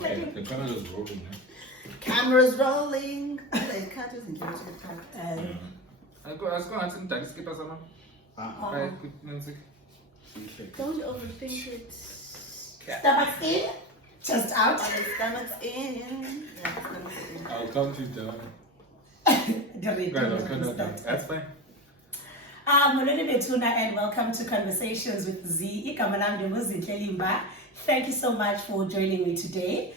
The camera is rolling. Camera's rolling. Like cut is in I was going to take skip as well. Don't overthink it. Stomach's in. Just out. Stomach's in. Yeah, stomach's in. I'll count you down. That's fine. And welcome to Conversations with Z. Thank you so much for joining me today.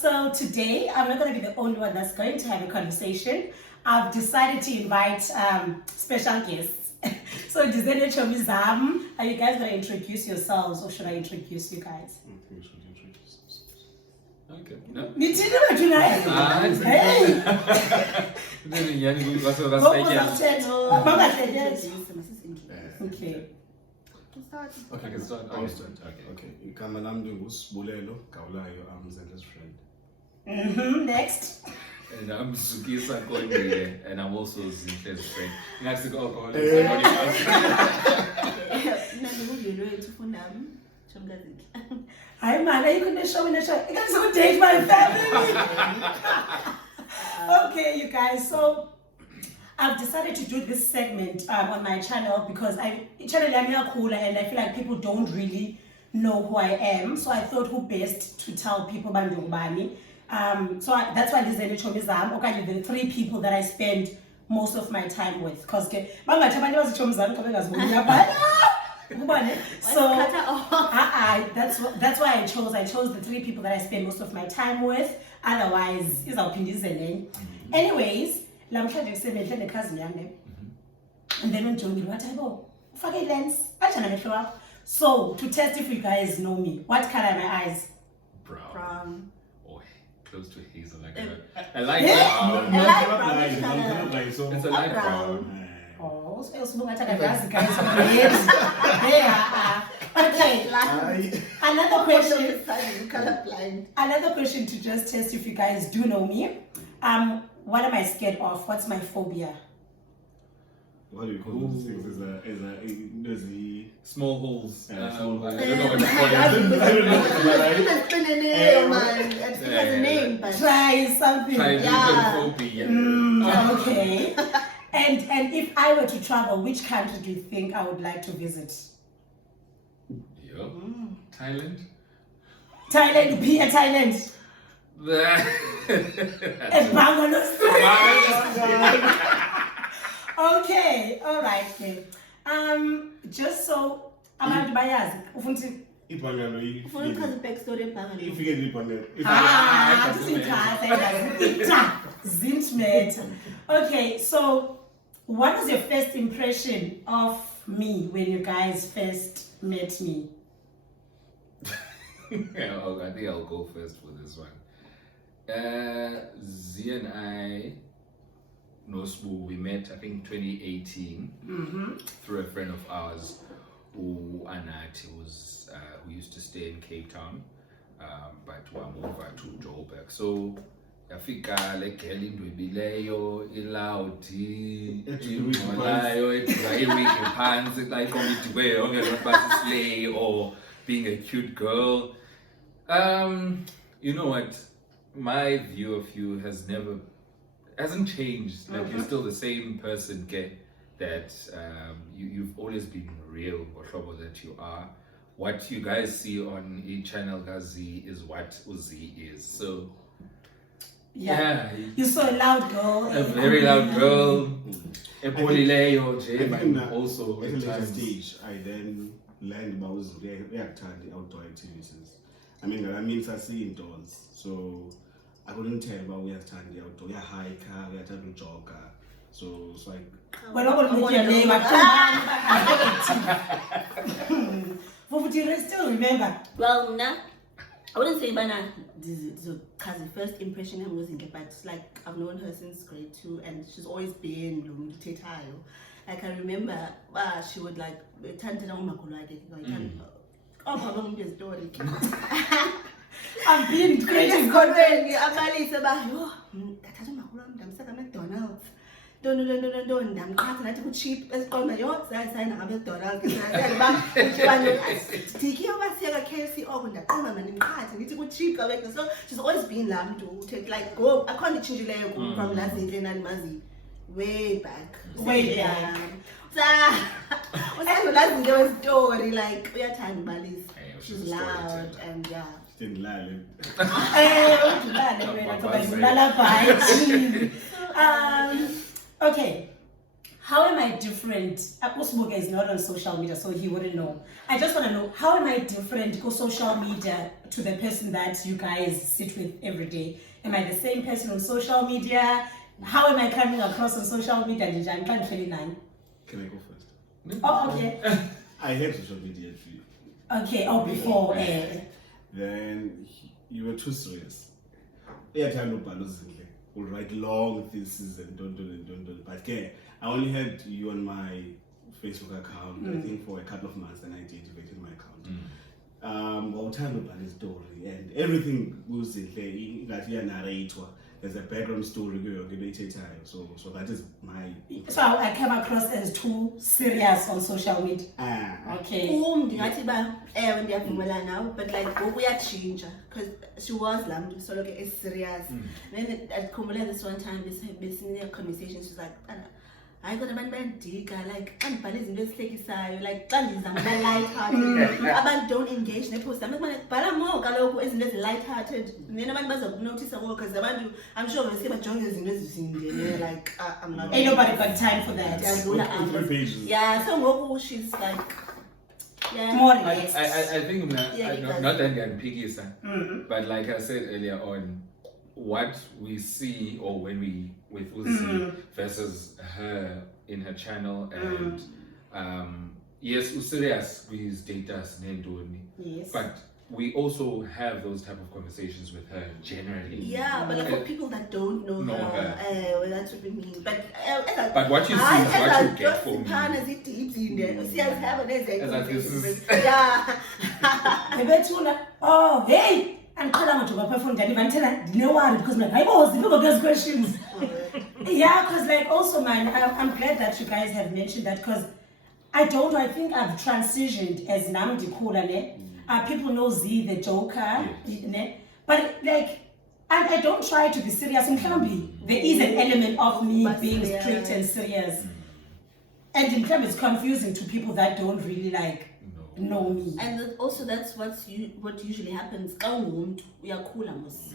So today, I'm not going to be the only one that's going to have a conversation. I've decided to invite special guests. So, are you guys going to introduce yourselves or should I introduce you guys? I think we should introduce ourselves. Okay. No. Okay. Okay, I can start. Okay. Igama lami ngusibulelo Gawulayo, I'm Zenda's friend. Next. And I'm Zukisa Kondi, and I'm also Zinte's friend. Next to go, Hi man, are you going to show me the show? You guys going to date my family? Okay, you guys, so I've decided to do this segment on my channel because I'm cooler and I feel like people don't really know who I am. So I thought who best to tell people about Ndongubani. That's why this is the 3 people that I spend most of my time with. Because that's why I chose the 3 people that I spend most of my time with. Otherwise, it's our name. Anyways, and then when John what I lens. So to test if you guys know me, what color are my eyes? Brown. Oh, close to hazel. I like brown. It's a light brown. Oh, so guys. Okay, another question to just test if you guys do know me. What am I scared of? What's my phobia? What do you call those things? Is the small holes. I don't know what It has a name, but try something. Phobia. Okay. And if I were to travel, which country do you think I would like to visit? Thailand. Thailand, be a Thailand. Okay, all right. Okay. Just so I'm bayazi. Okay, so what was your first impression of me when you guys first met me? I think I'll go first for this one. Z and I, we met, I think, 2018 through a friend of ours who used to stay in Cape Town, but we moved over to Joburg. So yafika le girl indwebileyo ilawudi imolayo iwiki phansi like ongidiwe ongenobasi slay or being a cute girl. You know what? My view of you hasn't changed. Like you're still the same person, that you've always been real, or trouble that you are. What you guys see on each channel Gazi is what Uzi is. So yeah. You're so a loud girl. A very loud girl. But also at a stage I then learned about the outdoor activities. I mean I see indoors. So I couldn't tell about we have time the outdoor. We are hiker, we are time to jogger. So it's like well, I'm going to your name. But do you still remember? Well, nah. I wouldn't say this is because the first impression I wasn't but it's like I've known her since grade 2 and she's always been like I remember she would like turn to story. I've been creating content. McDonald's. ndamqhatha nathi ku-cheap esiqonda yho sayisayina ngabe-dollars dikhi yoba siya kwa-KFC oko ndaqonda mandimqhathe ndithi ku-cheap kabeke. So she's always been laa mntu uthe like go akho nto itshintshileyo kum from laa zinto endandimaziyo way back. Usandolaa zinto wezitori like uyathanda ubalisa. She's loud and yeah. Okay, how am I different? Usbuka is not on social media, so he wouldn't know. I just want to know, how am I different on social media to the person that you guys sit with every day? Am I the same person on social media? How am I coming across on social media? I'm trying to fill in nine. Can I go first? Oh, okay. I hate social media too. Okay, before. Then you were too serious. Will write long theses and don't. But okay, I only had you on my Facebook account, I think for a couple of months, and I deactivated my account. All time about his story and everything was that you narrator. There's a background story so that is my. So I came across as too serious on social media. Okay. Ndingathi ba ndiyavumelana nawe, but like ngoku uyatshintsha because she was laa mntu so is serious. Then ndikhumbule this one time besinee conversation, she's like hayi kodwa abantu bayandika like xa ndibhala izinto ezihlekisayo like xa ndizama light hearted abantu don't engage nepost yam kumane bhala more kaloku ezinto ezi-light hearted then abantu bazokunothisa more because abantu I'm sure beske bajonge izinto ezizinde like I'm not ain't nobody got time for that. Yeah, so ngoku she's like more I think not that they're picky, but like I said earlier on, what we see or when we with Uzi versus her in her channel and yes, Usirias with data nendoni. Yes. But we also have those type of conversations with her generally. Yeah, but like for people that don't know her. Well, that's what we mean. But what you see is what you get from me. Oh, hey! I'm calling to my perform that even tell her no one because like I was people get questions. Yeah, because like also man, I'm glad that you guys have mentioned that because I don't know, I think I've transitioned as Namdi Kulane. People know Z the Joker, but like I don't try to be serious in Klambi. There is an element of me being strict and serious. And in Klambi it's confusing to people that don't really like know me. And also that's what usually happens. We are cool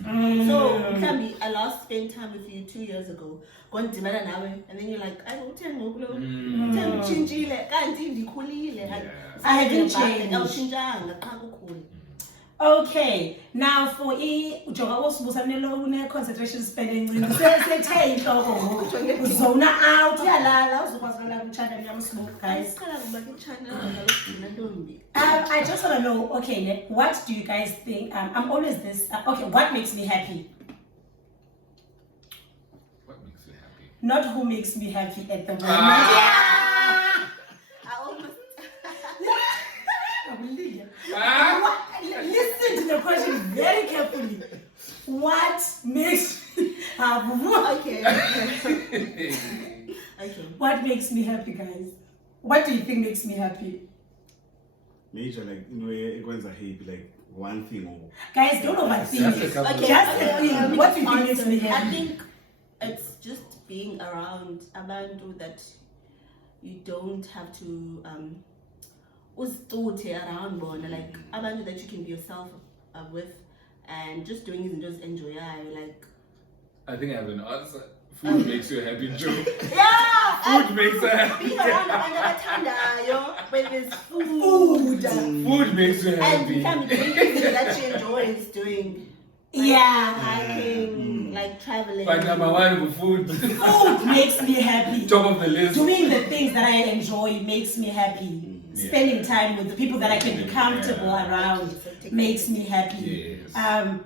So Klambi, I last spent time with you 2 years ago. And then you're like, I don't I haven't changed. Okay, now for concentration spending, zona out, guys. I just want to know, okay, what do you guys think? I'm always this. Okay, what makes me happy? What makes you happy? Not who makes me happy at the moment. Listen to the question very carefully. What makes me happy? Okay. What makes me happy, guys? What do you think makes me happy? Major, like in a way, it was a happy, like one thing or. Guys, don't overthink. Just a thing. What do you think makes me happy? I think it's just being around abantu that you don't have to around like abantu that you can be yourself with and just doing it and just enjoy like I think I have an answer. Food makes you happy, Joe. Yeah! Food makes her happy. Being around abantu when there's food. Food makes you happy. And you can be doing things that she enjoys doing. Like hiking, like traveling. But number one, food. Food makes me happy. Top of the list. Doing the things that I enjoy makes me happy. Spending time with the people that I can be comfortable around makes me happy. Yes.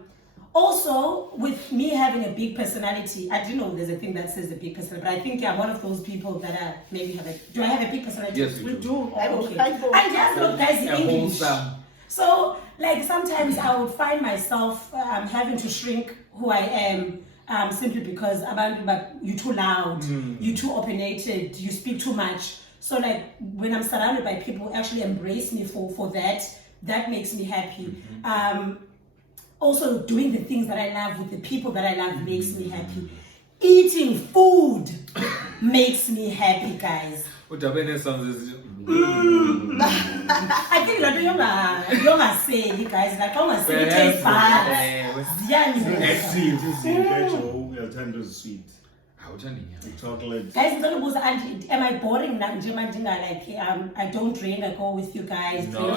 Also, with me having a big personality, I do know there's a thing that says a big personality, but I think I'm one of those people that are maybe have a. Do I have a big personality? Yes, we do. Okay. I just know guys in English. So, like sometimes I would find myself having to shrink who I am simply because but you're too loud, you're too opinionated, you speak too much. So like when I'm surrounded by people who actually embrace me for that makes me happy. Also doing the things that I love with the people that I love makes me happy. Eating food makes me happy, guys. I I think like you're saying, guys, like I'm saying taste bad. Sweet. Awuthandini Chocolate. Guys, am I boring now? Like I don't drink, I go with you guys. No,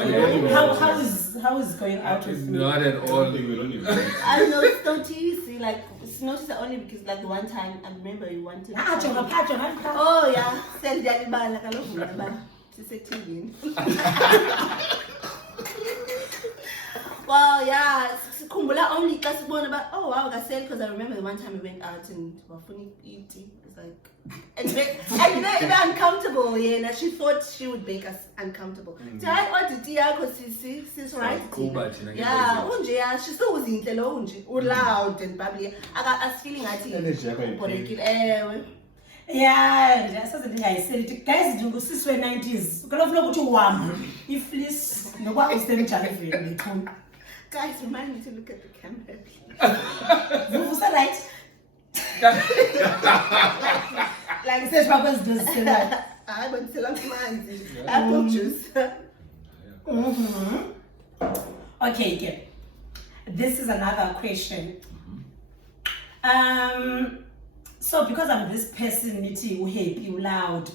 how is going out with me? not at all. We don't even. I know it's so easy. Like it's noticed only because like the one time I remember you wanted. Oh yeah, send that like I love you. Well, yeah, kumbula only because oh wow, I said because I remember the one time we went out and wafuni eating. It's like and even uncomfortable. Yeah, and she thought she would make us uncomfortable. So I ordered because she's right. Yeah, unje yeah, she still was in the loud and bubbly. I was feeling yeah, that's something I said. Guys, you go see 90s. Kind of look to one. If this no what is them challenge. Guys, remind me to look at the camera, please. Was that right? Like says Papa's does say that. I want to love mine. Apple juice. Okay, good. This is another question. So because I'm this personality who happy, loud,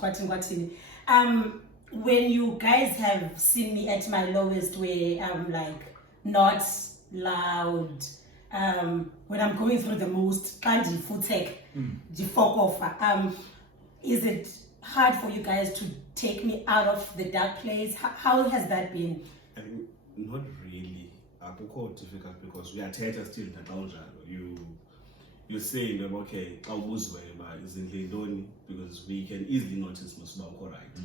when you guys have seen me at my lowest where I'm like not loud, when I'm going through the most candy food tech, the fuck off, is it hard for you guys to take me out of the dark place? How has that been? I think not really. Quite difficult because we are theatre still you're saying that okay, because we can easily notice most about right.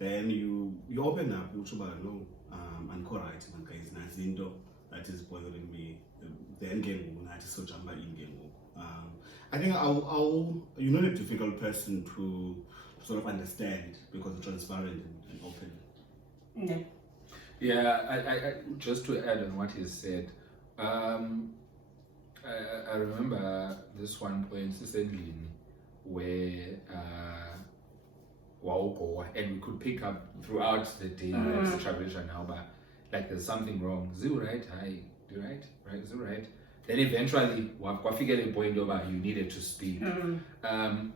Then you open up no and correct that is bothering me. Then I think you're not a difficult person to sort of understand because you're transparent and open. No. Yeah, I just to add on what he said, I remember this one point where and we could pick up throughout the day the travelation now, but like there's something wrong. Is it right? Hi, do right? Right? Is it right? Then eventually we figured a point over you needed to speak. I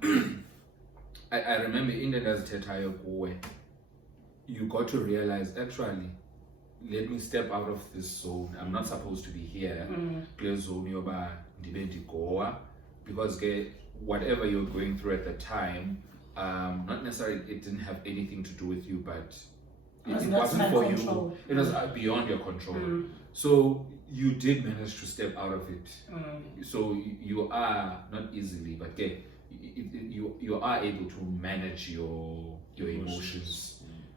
remember in the you got to realize actually let me step out of this zone. I'm not supposed to be here. Because whatever you're going through at the time, not necessarily it didn't have anything to do with you, but it wasn't for you. It was beyond your control. So you did manage to step out of it. So you are not easily, but you are able to manage your emotions.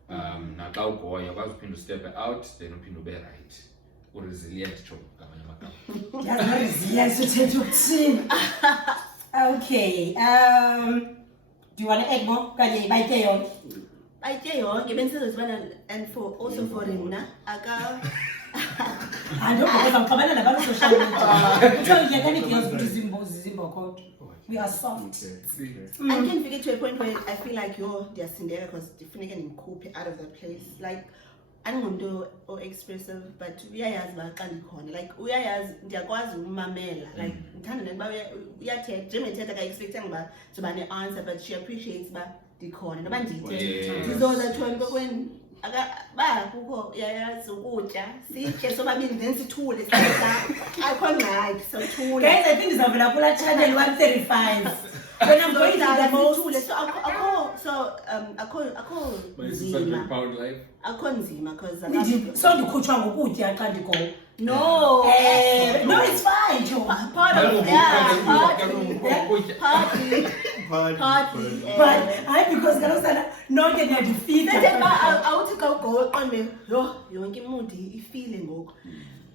Now you can step out, then you can be right. Or resilient okay. Do you want to add more? And for also for him, I don't know if I'm social media. We are soft. I can figure to a point where I feel like you're just in there because definitely can copy out of that place. Like I don't want to do or expressive, but we are as like we are as mamela. Like we are expecting to an answer, but she appreciates the corner. When guys, I think it's available at channel 135. When I'm going to the most, so the coach will go. No, no, it's fine, Joe. Part of party. But I because no get a defeat. I want to go on me. Yo, you want to feeling.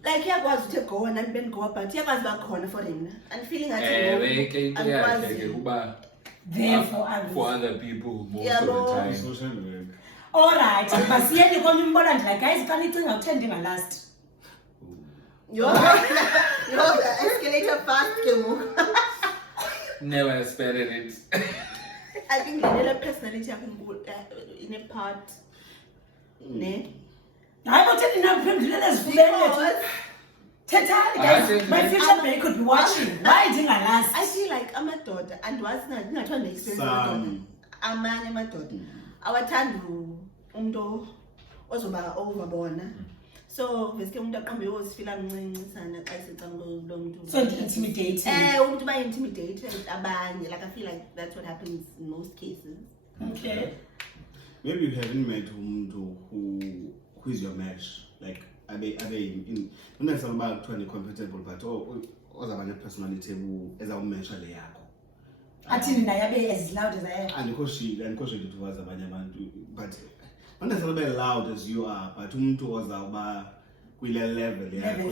like iyakwazi ukuthi go and then go but iyakwazi bakhona for him and feeling that ke into yakhe ke kuba there for other people most Yeah, of the but- time. Social work. Alright, masiyeni konye umbona ndila guys xa nicinga kuthe ndingalast. you're the escalator fast ke ngoku. Never expected it. I think the personality in a part ne Hayi bothi ninaphendulele ezifubeni lethu. because Thethani I guys, think- my future babe could be watching. Why ndingalast? I feel like amadoda and ndingathanda ne-experience amadoda Some. amanye amadoda awathandi umuntu ozoba overbona so veske umuntu aqambe yozifila mncinci sana xa isecanga lo muntu So intimidating. umuntu ba-intimidated abanye like I feel like that's what happens in most cases. Okay. Maybe you haven't met who is your match. Like, are they in not necessarily about to be compatible, but other than personality who is our match le yakho. Athi nina yabe as loud as I am. And because she did towards abanye abantu, but not necessarily loud as you are, but umuntu ozawuba kwile level yakho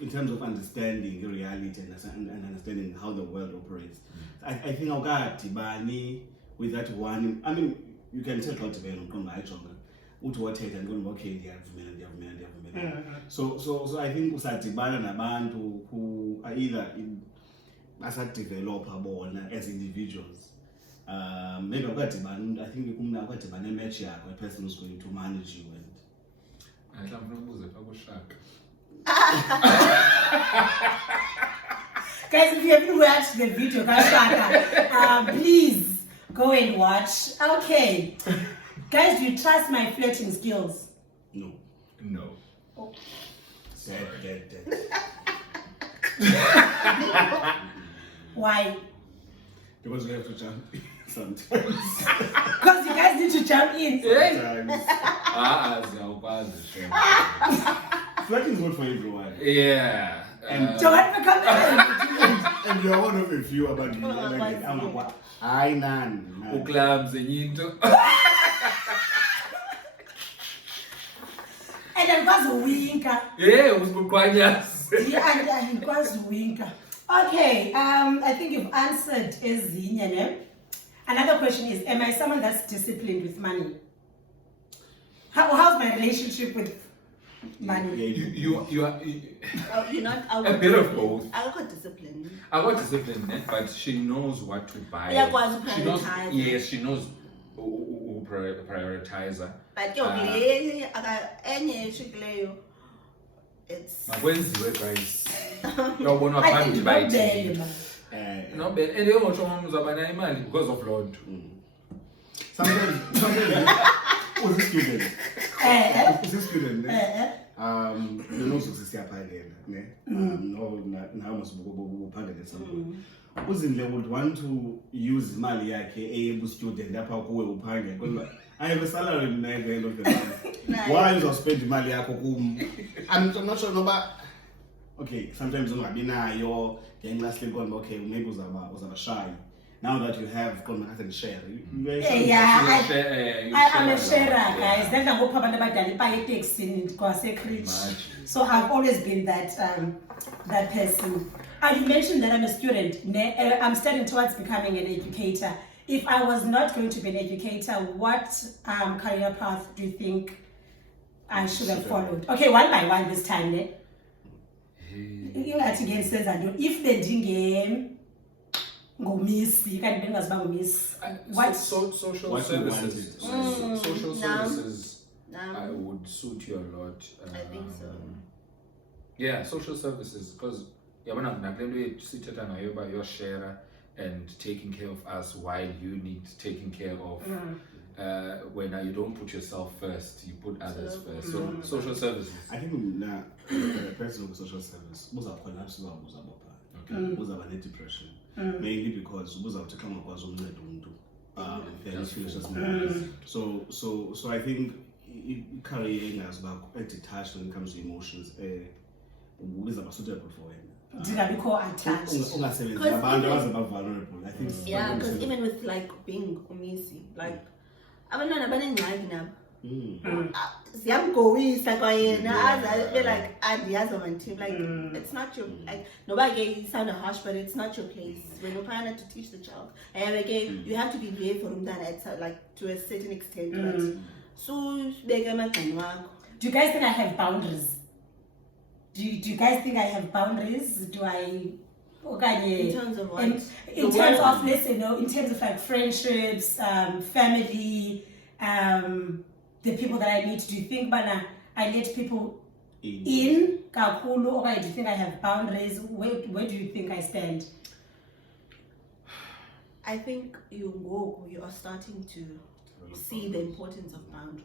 in terms of understanding the reality and understanding how the world operates. I think awukadibani with that one. I mean, you can tell what to nomqondo ayijonga uthi wathetha ndiqonda okay ndiyavumela. So I think usadibana nabantu who are either basadevelopa bona as individuals. Maybe awukadibani, I think kumna awukadibani match yakho, a person who's going to manage you and Guys, if you haven't watched the video, please go and watch. Okay. Guys, do you trust my flirting skills? no. No. Dead. Why? Because we have to jump sometimes. Because you guys need to jump in. Sometimes. Ziyakwazi. Flirting is not for everyone. Yeah. So what become And you're one of a few about you. Like, I none. Uklams enye into. And I'm going to winker. Yeah, usibuqwanyazi. Yeah, I'm going to winker. Okay, I think you've answered ezinye, ne? Another question is, am I someone that's disciplined with money? How's my relationship with money? You are You're not a bit of both. I got disciplined. I got disciplined, but she knows what to buy. Uyakwazi She knows, prioritize. yes, she knows who prioritizer. But ke enye eshikileyo it's Makwenziwe guys. Uyabona I phambi think bayithini. no No bad. And you ngotsho mama uzaba nayo imali because of loo nto. Sometimes who's a student? Who's a student? Siyaphalela, ne? No, now must uphangele somewhere. Uzindle would want to use imali yakhe eyebu student apha kuwe uphangele kodwa I have a salary at the end of the month. Nice. Why you spend imali yakho kum? I'm not sure noba okay, sometimes ungabi nayo ngenxa silikona okay, maybe uzaba shy. Now that you have contact share. Yeah, I'm a sharer, Yeah. guys. Then I'm about the buy taxi in Imagine. So I've always been that that person. And you mentioned that I'm a student. I'm studying towards becoming an educator. If I was not going to be an educator, what career path do you think I should have followed? Okay, one by one this time. Ne? If they didn't ngomisi kanti bengaziba ngomisi what social What you services? wanted. Social No. services would suit you a lot. I think so. Yeah, social services because yabona nakule sithetha ngayo about your sharer and taking care of us while you need taking care of when you don't put yourself first, you put others first. So social services. I think now the person with social service was a collapse uzaba ne-depression mainly because ubuzawuthi xa ungakwazi umnceda umntu then finishes so I think i-career engazi uba detached when it comes to emotions ubizaba suitable for wena ndingabikho attached ungasebenzi abantu abaze ba-vulnerable I think yeah, because even with like being umisi, like abantwana banengxaki nabo ziyamgowisa kwayena aze be like andiyazi amantim like it's not your like noba ke it sound harsh but it's not your place when you're trying to teach the child you have to be there for umntana at like to a certain extent but so beke amagqini wakho. Do you guys think I have boundaries? Do you guys think I have boundaries? Do I? Okay, In terms of what? In terms of, let's say, in terms of like friendships, family, the people that I meet. Do you think, Bana, I let people in kakulu, or do you think I have boundaries? Where do you think I stand? I think you are starting to see the importance of boundaries.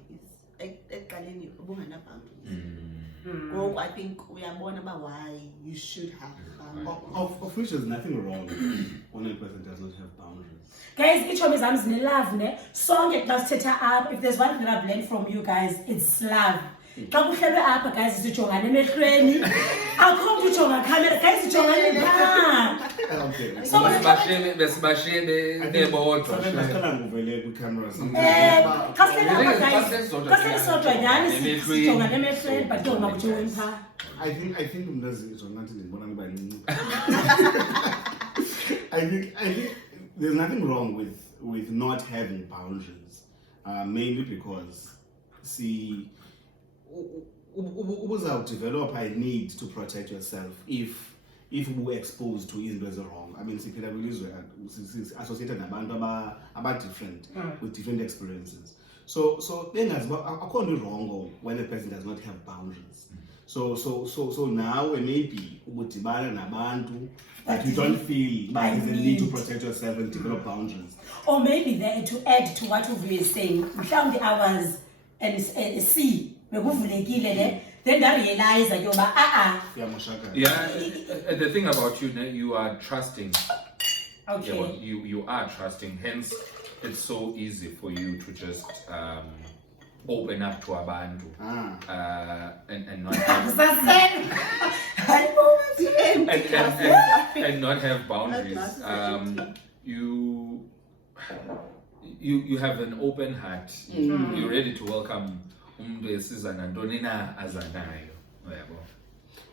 Eqaleni ubungana boundaries. Ngoku I think uyabona about why you should have boundaries. Of which there's nothing wrong when a person does not have boundaries. Guys, each of us is love, ne? Song it does set up. If there's one thing I've learned from you guys, it's love. Xa kuhlelwe apha guys sijongana emehlweni akho mntu ujonga camera guys sijongane pha. Okay. So besibashiye bebodwa. Ngicela nguvele kwi-cameras. Kasele sodwa nyani sijongana emehlweni but don't makujonga pha. I think umnazizwa ngathi ndibona nibancinci. I think there's nothing wrong with not having boundaries, mainly because develop a need to protect yourself if we're exposed to izinto wrong. I mean, siphila kwilizwe associated nabantu aba different with different experiences. So bengazi akho nto wrong when a person does not have boundaries. So now maybe ubudibana nabantu but you don't feel there's a need to protect yourself and develop boundaries. Or maybe there to add to what we are saying, mhlawumbi hours and see bekuvulekile le then I realize that you're the thing about you are trusting. Okay. You are trusting, hence it's so easy for you to just open up to abantu and not have and not have boundaries. You have an open heart. You're ready to welcome umuntu esiza nantoni na azanayo.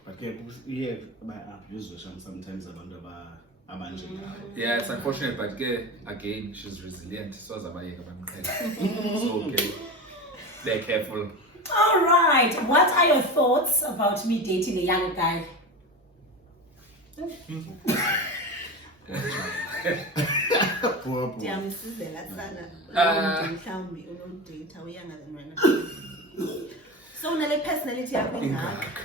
But yeah, by abuse sometimes abantu abanjena. Yeah, it's unfortunate, but again, she's resilient. So okay, they're careful. All right. What are your thoughts about me dating a young guy? Ndiyamsizela sana mhlawumbi unodate uyanga than wena. So unale personality yakho ingaka.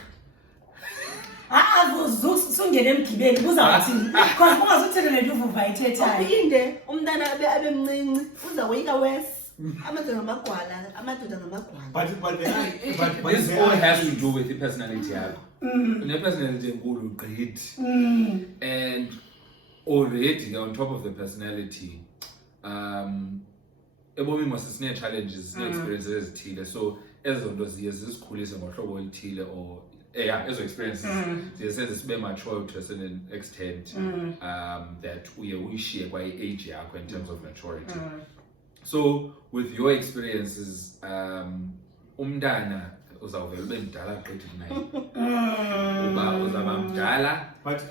Sungene emgibeni kuzawuthini because ungazuthele le uvuva ithethayo. Uphinde umntana abe mncinci uzawuyika wes amadoda ngamagwala. But this all has to do with the personality yakho. The personality enkulu gqithi. And already on top of the personality, ebomini masisine challenges, sine experiences ezithile. So ezo nto ziye zisikhulise ngohlobo oluthile or ezo experiences ziyenze sibe mature to a certain extent that uye uyishiye kwa age yakho in terms of maturity. So with your experiences, umntana uzawuvela ube mdala gqithi kunaye. Uzaba mdala. But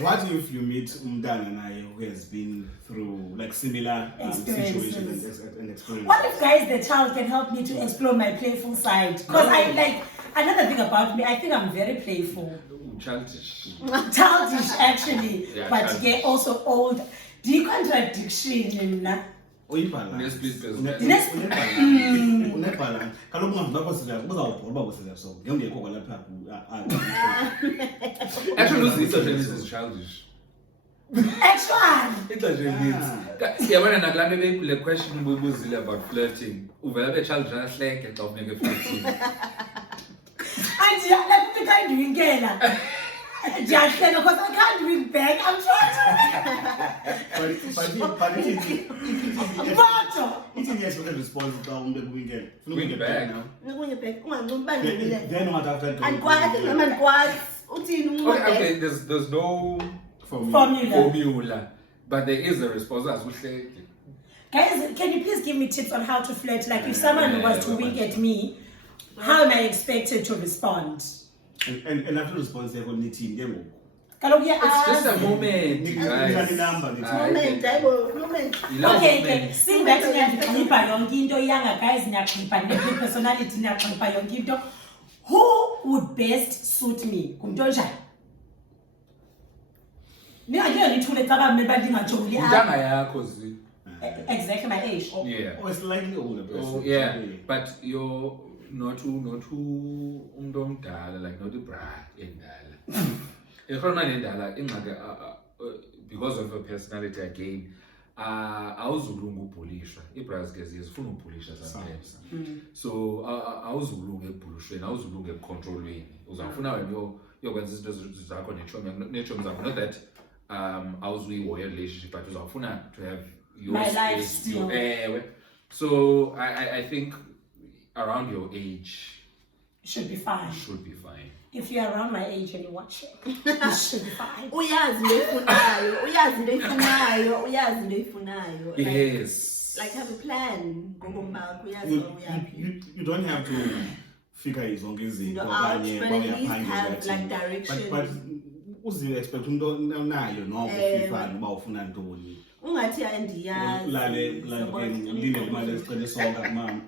what if you meet umntana naye who has been through like similar situations and experiences? What if guys the child can help me to explore my playful side? Because I like another thing about me, I think I'm very playful. Childish Actually, yeah, but childish. yeah, also old. The contradiction, Yes, please. Unebhala kaloku ungazibakho serious uzawubhola uba serious so ngengekho kwalapha Actually, this is childish. Actually. Ixesha elininzi siyabona nakulaa nto le question ubuyibuzile about flirting uvela be childish ahleke xa ufuneke flirting. Ndiyakuyikela ndiyahleka because I can't win back. I'm trying to. It's yes with a response to umntu ebuyinkela. Win back. Nokuyibheka ungancubangile. Then what after that? Andikwazi noma andikwazi. Uthini Okay, there's no Formula. but there is a response as uhleke. Guys, can you please give me tips on how to flirt? Like, if someone was to wink at me, how am I expected to respond? And after response, they're going to team. It's just a moment, guys. Moment. Okay, sing that niyaqhipa yonke into yanga guys niyaqhipa ne-personality niyaqhipa yonke into. Who would best suit me? Kumntu onjani? Ningangithule caba mina balingajoli Intanga yakho zi. Exactly my age. Yeah. Or slightly older person. Oh, yeah. But you're not umuntu omdala, like not bra endala. Because of her personality again, awuzulunga ubhulishwa. Ibras ke zifuna ubhulisha sometimes. So awuzulunga ebhulishweni, awuzulunga econtrolweni. Uzafuna wena yokwenza izinto zakho nechomi zakho. Not that awuzuyihoya relationship, but uzafuna to have your my space, life still. So I think around your age Should be fine. should be fine. If you're around my age and you're watching, it should be fine. Uyazi into efunayo. Yes. Like have a plan. You don't have to figure his own easy. But at least have like direction. But uzi expect umuntu nayo noko ufifana uba ufuna ntoni. Ungathi andiyazi. Lale ngilinde imali esicela sonke mama.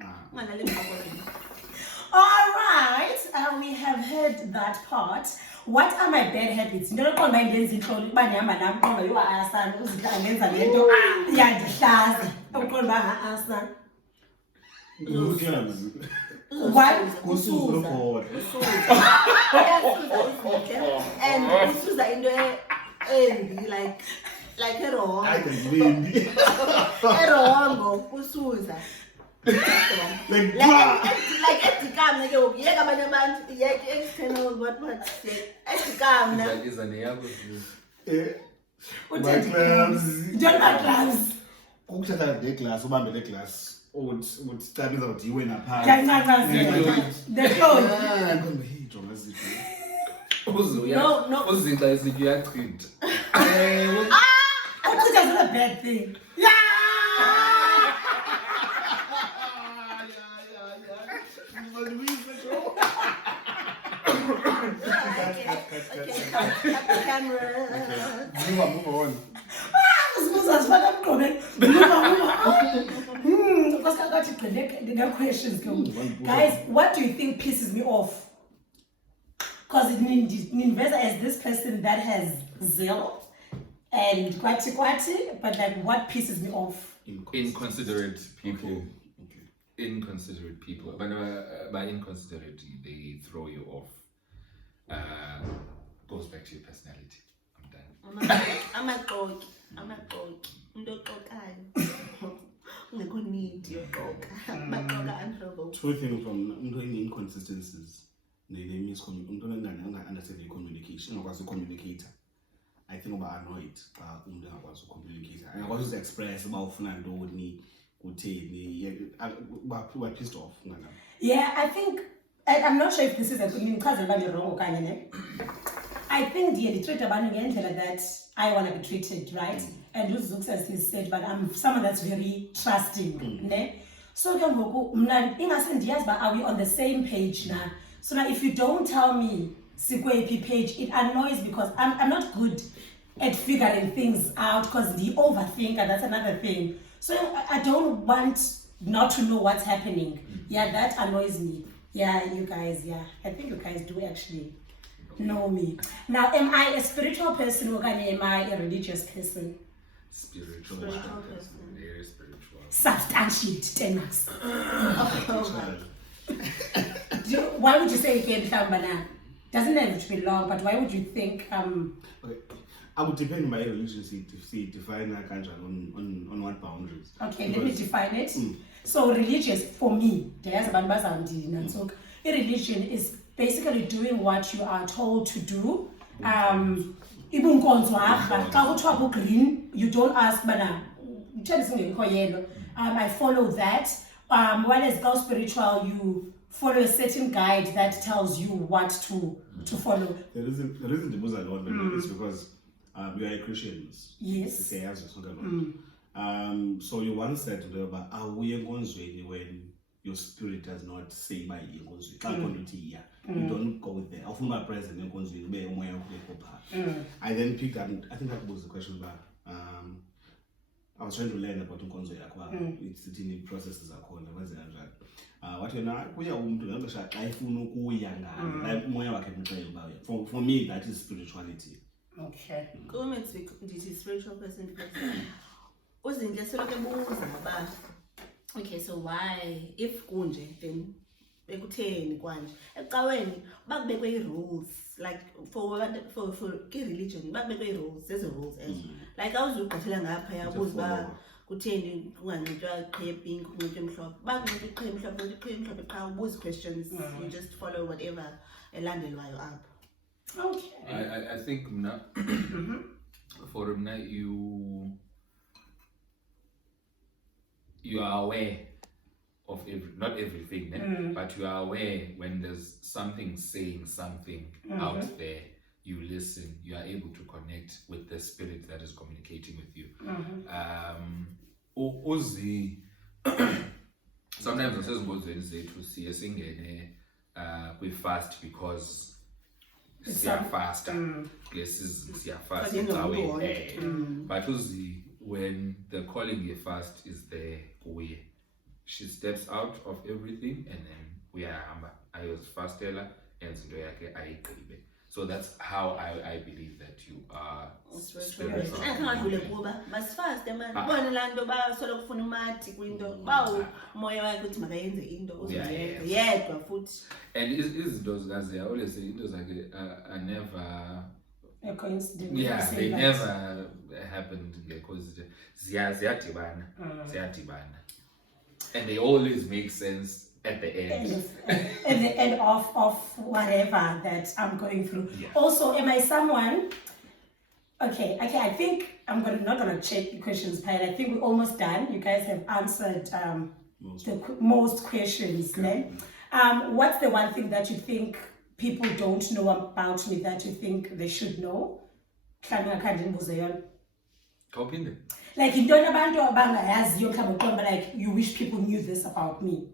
All right, we have heard that part. What are my bad habits? Into yokuqonda uba ingenza intloni uba ndihamba nam qonda uba asana angenza le nto yandihlaza uqonda uba asana. What? Usuza and usuza into embi like wrong. Wrong usuza. Like edikam ke ukuyeka abanye abantu yeke external what edikam na Is an yakho. my class. Don't my class. Ukuthatha le glass ubambe le glass uthi start izawuthi yiwe napha. The clothes. Ngombe hey jonga zithi. Uzinxa esithi uyachitha. Which is a bad thing. Yeah. Okay, cut the camera. Move on. Guys, what do you think pisses me off? Because it means as this person that has zeal and kwati, but like what pisses me off? Inconsiderate people. Okay. Inconsiderate people. But by inconsiderate, they throw you off. Goes back to your personality. I'm done. Amaqoki. Umuntu oqokayo. Ungekho need yoqoka. Amaqoka untravel. Two things from inconsistencies. Umuntu understand communication. Ungakwazi communicator. I think about annoyed xa umuntu engakwazi ucommunicate. Angakwazi uzi-express uba ufuna ntoni, kutheni, uba pissed off. Yeah, I think I'm not sure if this is a thing. Wrong, I think the treat abantu ngendlela that I want to be treated, right? And who's looks as he said, but I'm someone that's very trusting. Ne? So are we on the same page now? So now if you don't tell me Sikwepi page, it annoys because I'm not good at figuring things out because the overthink, and that's another thing. So I don't want not to know what's happening. Yeah, that annoys me. Yeah, you guys, I think you guys do actually know me. Now, am I a spiritual person or am I a religious person? Spiritual person. Very spiritual. Substantiate, 10 marks. Why would you say again, Thambana? Doesn't have to be long, but why would you think Okay. I would depend on my religion to define on what boundaries. Okay, let me define it. So religious for me, religion is basically doing what you are told to do. Even green, you don't ask, I follow that. While as God spiritual, you follow a certain guide that tells you what to follow. The reason the Muslim is because we are Christians. Yes. So you once said to them, are we when your spirit does not say by you don't go with there. Often my present I then picked up, I think that was the question about I was trying to learn about Inkonzo yakwa. It's in the processes are called what you know, we are for me that is spirituality. Okay. Comments this is spiritual person okay, so why if kunje then ekutheni kwanje ecaweni bakubekwe rules like for religion bakubekwe rules there's a rules as like awuzugqithela ngapha yabuza ba kutheni kunganxitywa iqhiya pink kunxitywa emhlophe bakunxitywa iqhiya emhlophe iqhiya emhlophe qha ubuza questions you just follow whatever elandelwayo apha. Okay. I think for mna you are aware of not everything, but you are aware when there's something saying something out there. You listen. You are able to connect with the spirit that is communicating with you. Uzi sometimes asezingozweni zethu siye singene kwi-fast because siyafasta siyafasta it's our way. But uzi when the calling ye fast is there kuye, she steps out of everything and then uyahamba ayozifastela yenza into yakhe ayigqibe. So that's how I believe that you are spiritual. Akadlule kuba basifaste man bona lanto basola kufuna umathi kwinto bawo moya wakhe ukuthi makayenze into uzoyenza yedwa futhi. And izinto zikaze I always say into zakhe are never a coincidence. Yeah, they never happened because ziyadibana. And they always make sense at the end. At the end of whatever that I'm going through. Yeah. Also, am I someone? Okay. I think I'm not gonna check the questions, Pyle. I think we're almost done. You guys have answered most questions. Okay. What's the one thing that you think people don't know about me that you think they should know? Like in like you wish people knew this about me.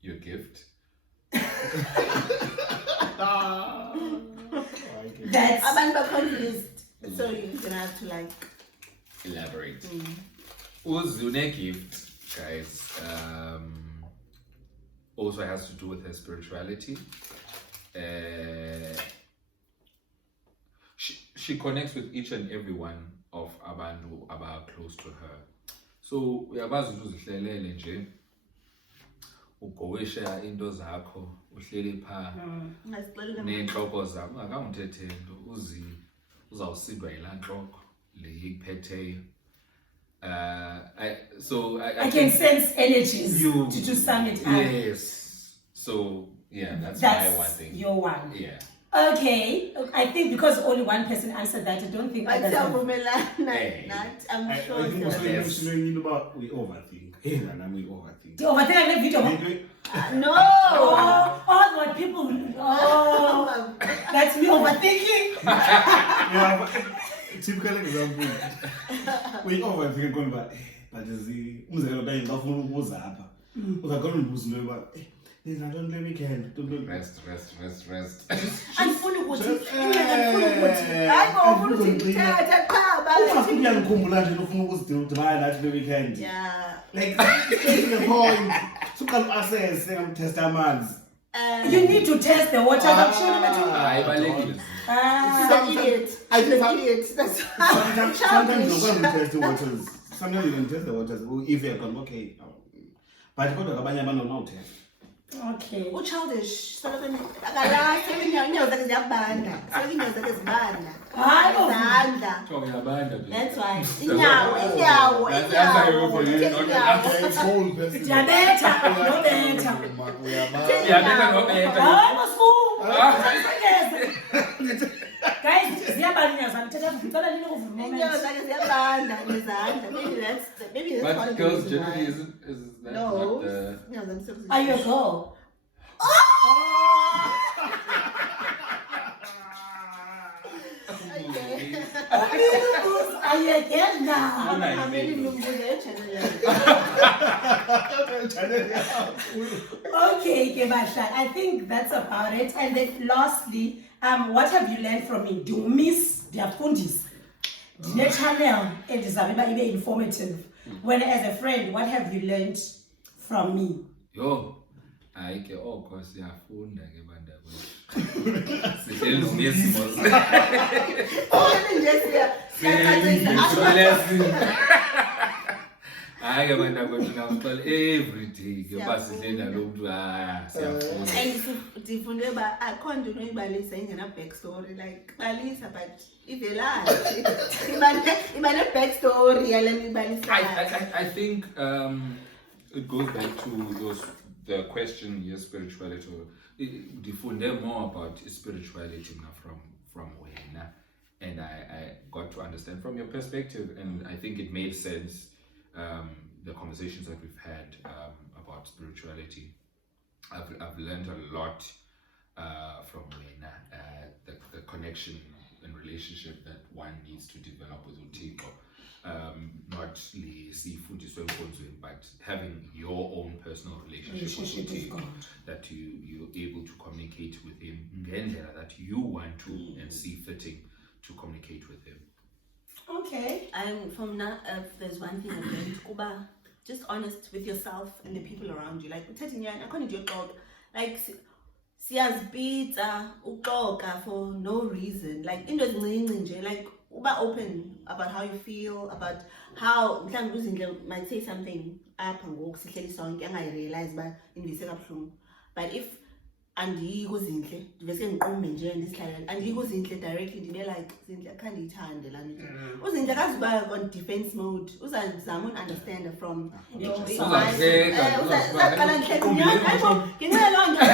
Your gift. That's abantu are confused, so you're gonna have to like elaborate. Uzune gift, guys, also has to do with her spirituality. She connects with each and every one of abantu about close to her. So uyakwazi ukuzihlelele nje ugowesha into zakho uhleli pha nenhloko zakho ungakangithethe nto uzawusindwa yilaa nhloko le ikuphetheyo. I can sense energies to do something. Yes. So yeah, that's my one thing. Your one. Yeah. Okay. I think because only one person answered that, I don't think others have. I'm sure. I think also you know about we overthink. Hey, man, we overthink. The overthink like video. No. All what people. Oh, that's me overthinking. Yeah, typical example. We overthink going back. But the umzekelo kanye ngafuna ukubuza apha. Uzakona umbuzo lo ba. I don't let weekend. Don't Rest. Andifuna ukuthi hayi ngofuna ukuthi ngithatha qha ngiyangikhumbula nje ufuna ukuzidibana nathi le weekend. Yeah. Like that's the point. So come assess and test amanzi. You need to test the water. I'm sure Ibalekile. She's an idiot. That's sometimes you can't test the waters. Sometimes you can test the waters if you're okay. But kodwa abanye abantu no test. Okay. Childish. Akalahle inyawo zakhe ziyabanda. Inyawo zakhe zibanda. Hayi izandla. Yabanda. That's why. Inyawo. That's how you go for you. It's whole person. Diabetes. No better. Guys, ziyabanda ngithatha ngicela nini ukuvuma Inyawo zakhe ziyabanda ngezandla. Maybe that's But girls generally is that no. not the... Are you a girl? I again now. I'm really looking Okay, Kebasha, I think that's about it. And then lastly, what have you learned from me? Do you miss their fundis? The channel is very informative. When as a friend, what have you learned from me? Yo, hayi ke oko siyafunda ke bantakwethu. Siselusimos. Hayi ke bantakwethu nawuxola every day ke basisenda lo mntu siyafunda. And ndifunde uba akho nto unoyibalisa ingena backstory, like balisa but ivelaphi. Iba ne-backstory yale nto ibalisayo. I think it goes back to the question, your spirituality. Difunde more about spirituality now from wena, and I got to understand from your perspective, and I think it made sense. The conversations that we've had about spirituality, I've learned a lot from wena, the connection and relationship that one needs to develop with uThixo. Not sifundiswe enkonzweni, but having your own personal relationship with uThixo, that you're able to communicate with him ngendlela that you want to and see fitting to communicate with him. Okay. From now, there's one thing I've learned, kuba just honest with yourself and the people around you. Like, I can't do your talk. Like, siyazibitsa uxoka for no reason. Like, into ezincinci nje, like, uba open about how you feel, about how mhlawumbe uZinhle might say something apha ngoku sihleli sonke angayirealize uba indivise kabuhlungu. But if andiyi kuZinhle, ndivese ngiqume nje ndisihlalele, andiyi kuZinhle directly, ndibe like Zinhle akhe ndiyithande laa nto. uZinhle akazuba on defense mode, uzazama understand from uzaqala ndihleki hayibo ngenxa loo nto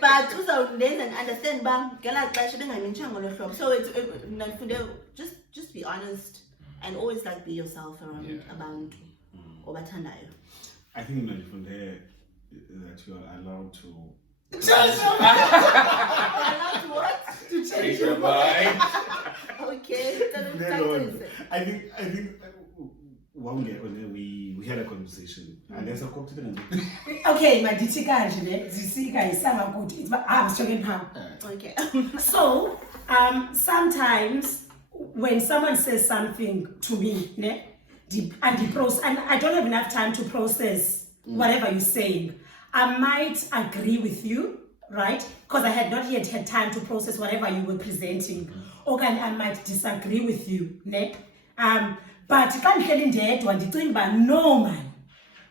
but uzawundenza understand uba ngelaa xesha bengamintsha ngolo hlobo. So nandifunde just be honest and always like be yourself around abantu obathandayo. I think nandifunde that you are allowed to To change your mind. Okay. I think one day we had a conversation and there's a competition. Okay, my ditika ne zisika isanga ukuthi I'm talking how. Okay. So, sometimes when someone says something to me, ne, and I don't have enough time to process whatever you're saying, I might agree with you, right? Because I had not yet had time to process whatever you were presenting. Or I might disagree with you, ne? But xa ndihleli ndedwa ndicinga uba no man,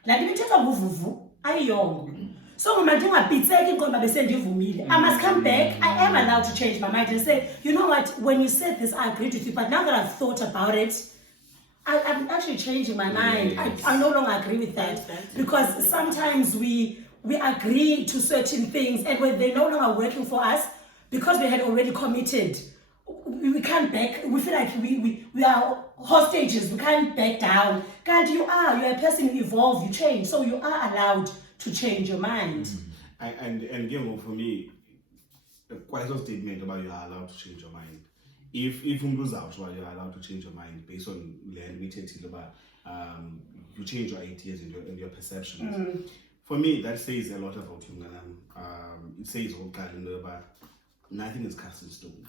laa nto ibithethwa nguvuvu ayiyongo. So mna ndingabhitseki inqondo besendivumile. I must come back. I am allowed to change my mind and say, you know what, when you said this, I agreed with you, but now that I've thought about it, I'm actually changing my mind. I no longer agree with that. Because sometimes we agree to certain things, and when they're no longer working for us, because we had already committed, we can't back. We feel like we are hostages. We can't back down. God, you're a person, you evolve, you change, so you are allowed to change your mind. And again, for me, quite a statement about you are allowed to change your mind. If lose out, you are allowed to change your mind based on land we take about you change your ideas and your perceptions. For me, that says a lot about you. It says about nothing is cast in stone.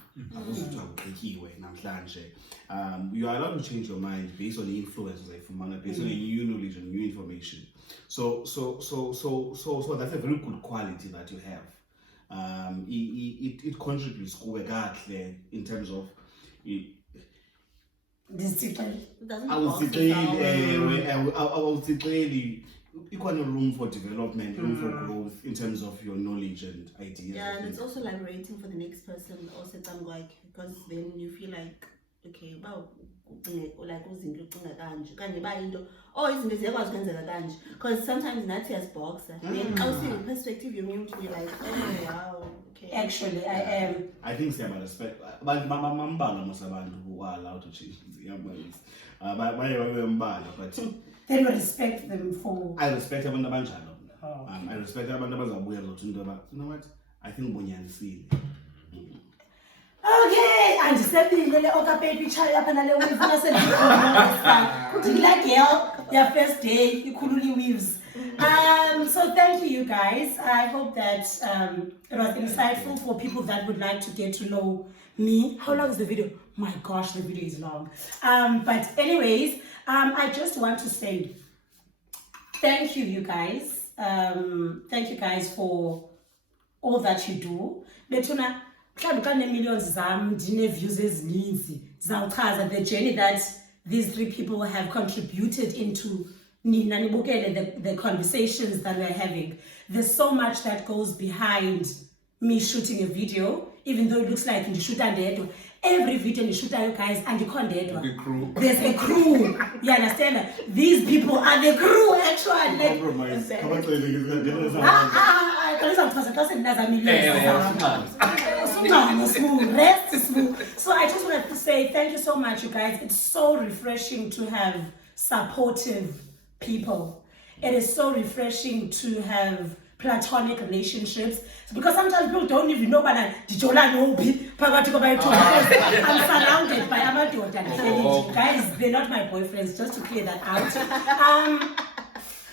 You are allowed to change your mind based on the influences based on the new knowledge and new information. So that's a very good quality that you have. It contributes in terms of I would say clearly equal room for development, room for growth in terms of your knowledge and ideas. Yeah, and it's also liberating for the next person also because then you feel like, okay, wow, like uzinto ucinga kanje kanye ba into izinto ziyakwazi ukwenzeka kanje, because sometimes nathi yasiboxa then xa usi perspective yomuntu be like, oh wow, okay. Actually, I think siyaba respect abantu mambala mosabantu who are allowed to change their minds. But then we respect them for. I respect abantu abanjalo. I respect abantu abazabuya zothi into aba, you know what, I think bonyanisile. Okay, Hey, andisebile le okapepi chai apha nale weave nasendikhona. Like your first day, ikhululi weaves. So thank you guys. I hope that it was insightful for people that would like to get to know me. How long is the video? My gosh, the video is long. But anyways, I just want to say thank you, you guys. Thank you guys for all that you do. Betuna, millions zam dine views ezininzi zawuchaza the journey that these three people have contributed into the conversations that we're having. There's so much that goes behind me shooting a video, even though it looks like in the shoot and every video you shoot, you guys, and you can't The crew. there's a crew. You understand? These people are the crew, actually. Like, Compromise. Come on, ladies. So I just wanted to say thank you so much, you guys. It's so refreshing to have supportive people. It is so refreshing to have platonic relationships, because sometimes people don't even know about I'm surrounded by Amador and guys, they're not my boyfriends, just to clear that out.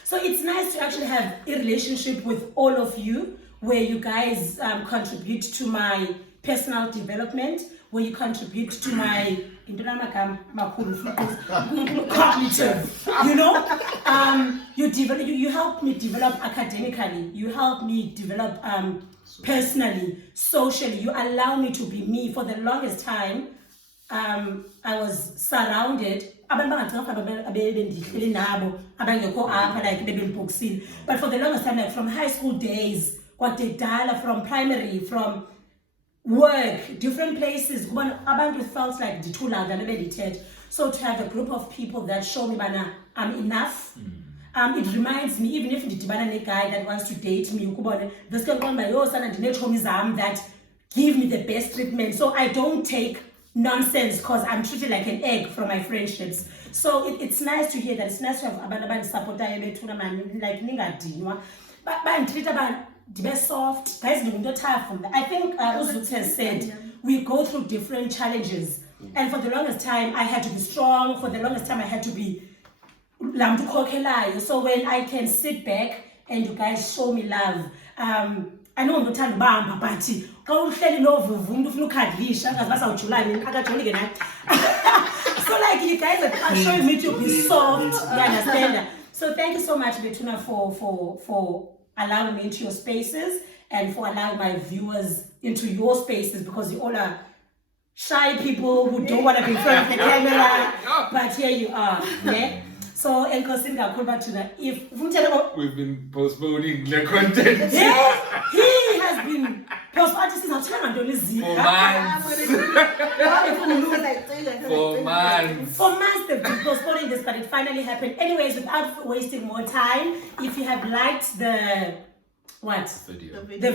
So it's nice to actually have a relationship with all of you, where you guys contribute to my personal development, where you contribute to my cognitive, you know, you help me develop academically, you help me develop personally, socially, you allow me to be me. For the longest time, I was surrounded, but for the longest time, like from high school days, from primary, from work, different places, abantu felt like so to have a group of people that show me I'm enough. It reminds me, even if the guy that wants to date me, this that give me the best treatment, so I don't take nonsense because I'm treated like an egg from my friendships. So it's nice to hear that. It's nice to have abantu support like ningadinwa, but treat about the best soft guys. I think Uzut has said we go through different challenges, and for the longest time I had to be strong. For the longest time I had to be so when I can sit back and you guys show me love, I know I'm not bamba, but so like you guys are showing me to be soft, you understand? So thank you so much, Betuna, for allowing me into your spaces and for allowing my viewers into your spaces, because you all are shy people who don't want to be in front of the camera, but here you are, yeah? So, if We've been postponing the content. yeah, he has been postponing For months. For months they've been postponing this, but it finally happened. Anyways, without wasting more time, if you have liked the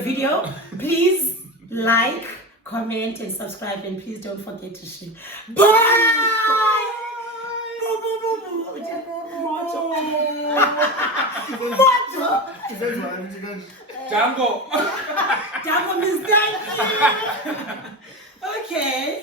video, please like, comment, and subscribe, and please don't forget to share. Bye! Django means thank you. Okay.